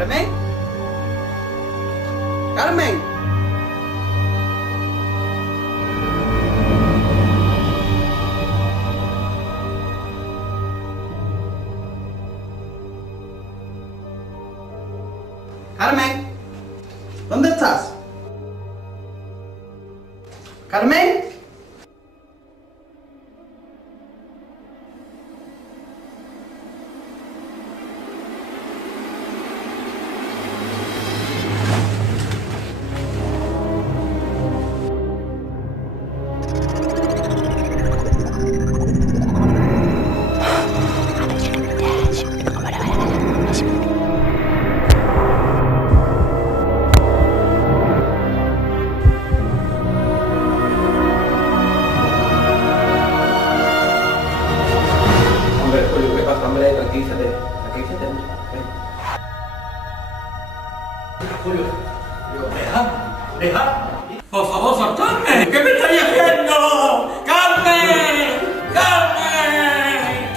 ¿Carmen? ¡Carmen! ¡Carmen! ¿Dónde estás? ¿Carmen? Julio, deja. Por favor, soltadme. ¿Qué me estáis haciendo? ¡Carmen! ¡Carmen!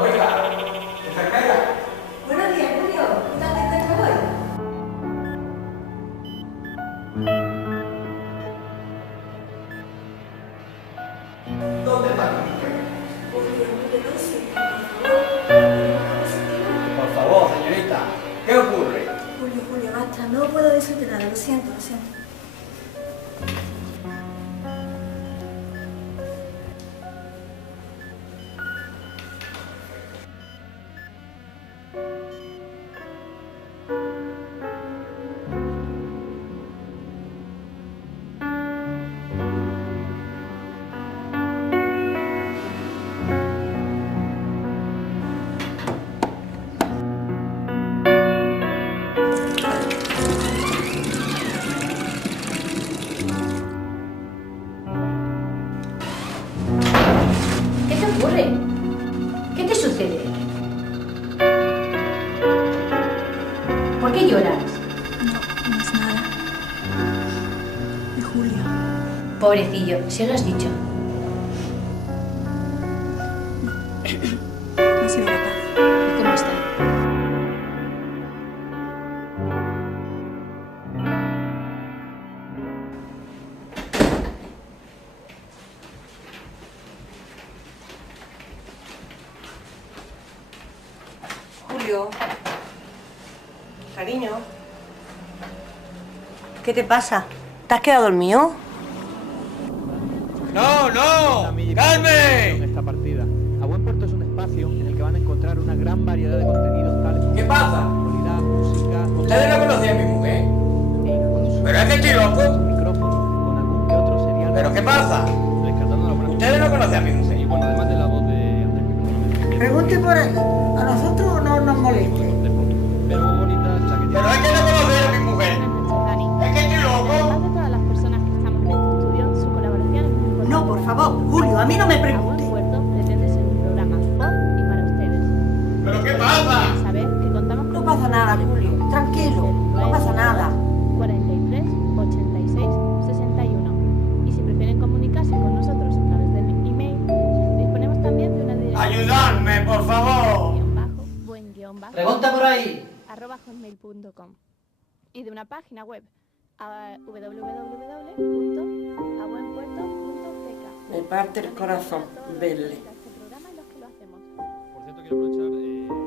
Oiga, enfermera. Buenos días, Julio. ¿Qué tal te encuentras hoy? ¿Dónde está mi mujer? Julio, no sé. Por favor, señorita, ¿qué ocurre? Julio, basta. No puedo decirte nada. Lo siento, lo siento. ¿Qué te ocurre? ¿Qué te sucede? ¿Por qué lloras? No es nada. Es Julio. Pobrecillo, se lo has dicho. No ha sido capaz. ¿Y cómo está? Julio, cariño, ¿qué te pasa? ¿Te has quedado dormido? ¡No, no! ¡Carmen! Esta partida. A Buen Puerto es un espacio en el que van a encontrar una gran variedad de contenidos tales como ¿Qué pasa? actualidad, música, ¿Ustedes no conocían a mi mujer? ¿Pero es que estoy loco? micrófonos, con algún que otro serial. ¿Pero qué pasa? Rescatando la buena ¿Ustedes no conocen a mi mujer? Y bueno, además de la voz de Andrés Picón, Pregunte por ahí. A nosotros no nos moleste. de fondo. Pero muy bonita la que tiene. ¿Pero es que no conocen a mi mujer? ¿Es que estoy loco? Además de todas las personas que estamos en este estudio, su colaboración es muy importante. No, por favor, Julio, a mí no me A Buen pregunte. Puerto pretende ser un programa por y para ustedes. ¿Pero qué pasa? Saber que contamos con No pasa pasa nada, Julio. Tranquilo, no pasa nada. 43 86 61. Y si prefieren comunicarse con nosotros a través del email, disponemos también de una dirección ¡Ayudadme, por favor! _buen_ Pregunta por ahí. @hotmail.com y de una página web www.abuenpuerto.tk. Me parte el corazón verle. Este programa en los que lo hacemos. Por cierto, quiero aprovechar y dedicar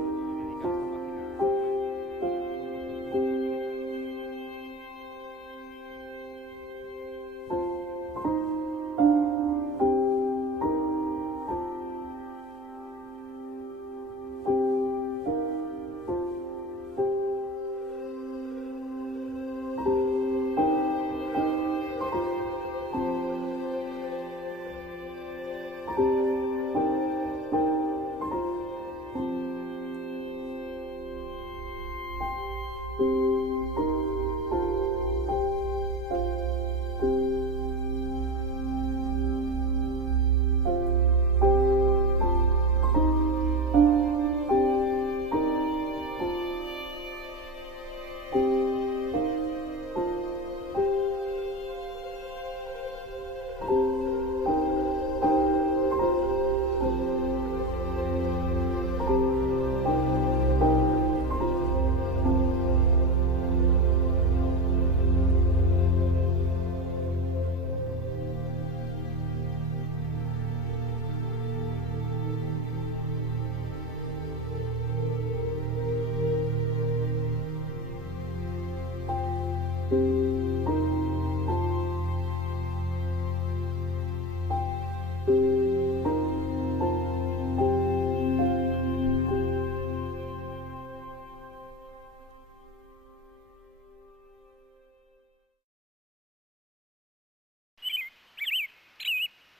esta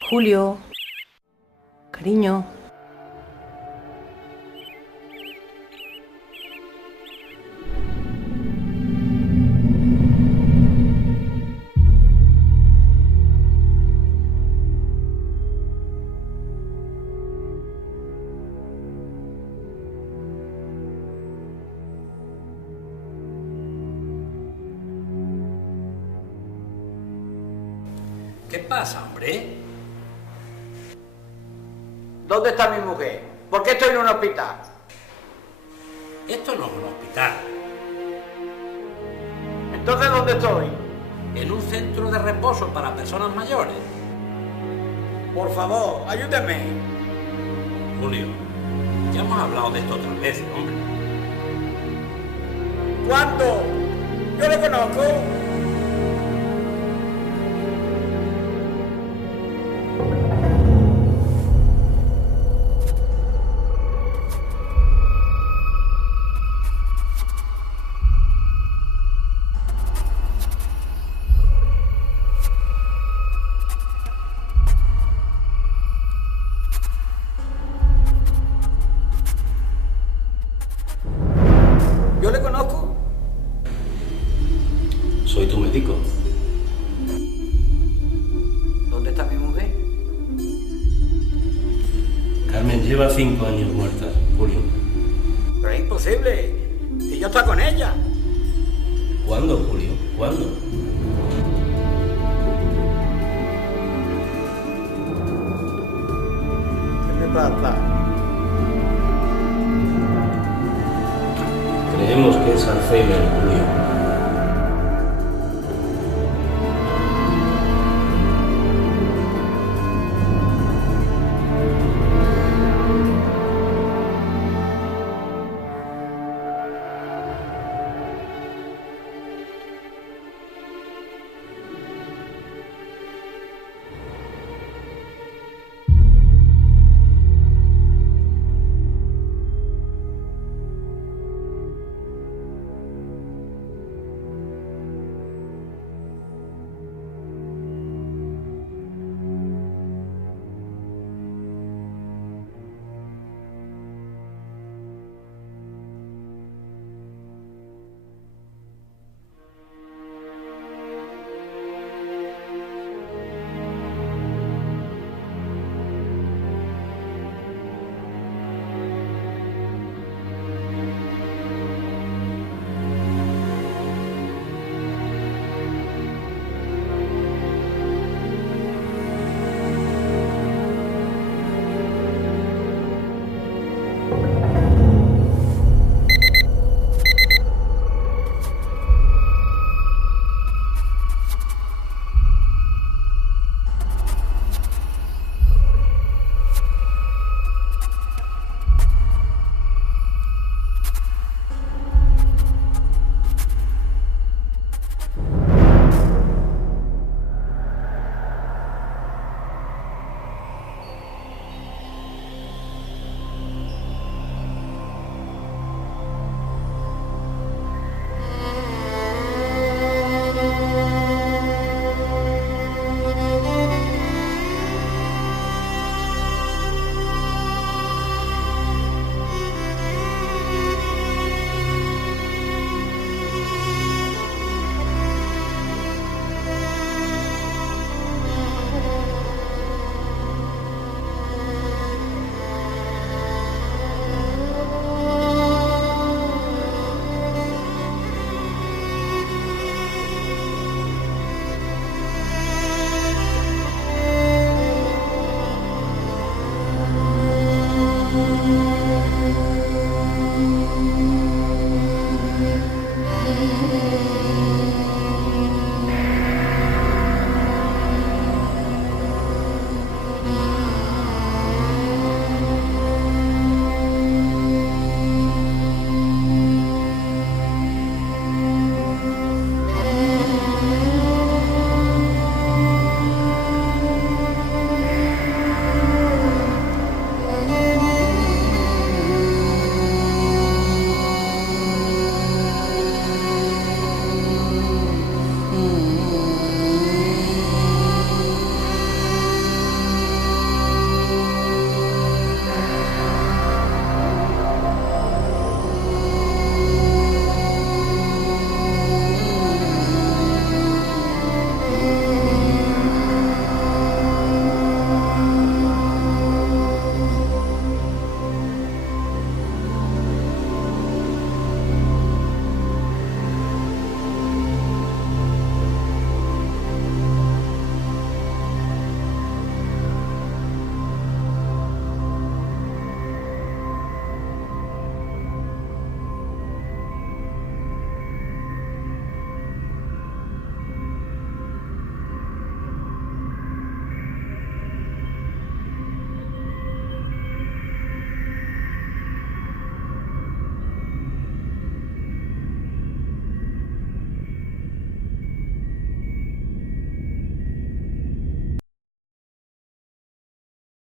Julio, cariño. ¿Qué pasa, hombre? ¿Dónde está mi mujer? ¿Por qué estoy en un hospital? Esto no es un hospital. Entonces, ¿dónde estoy? En un centro de reposo para personas mayores. Por favor, ayúdeme. Julio, ya hemos hablado de esto otras veces, hombre. ¿Cuándo? Yo lo conozco. ¿Yo le conozco? Soy tu médico. ¿Dónde está mi mujer? Carmen lleva 5 años muerta, Julio. Pero es imposible. Si yo estoy con ella. ¿Cuándo, Julio? ¿Cuándo? ¿Qué me pasa? Creemos que es Alzheimer, Julio.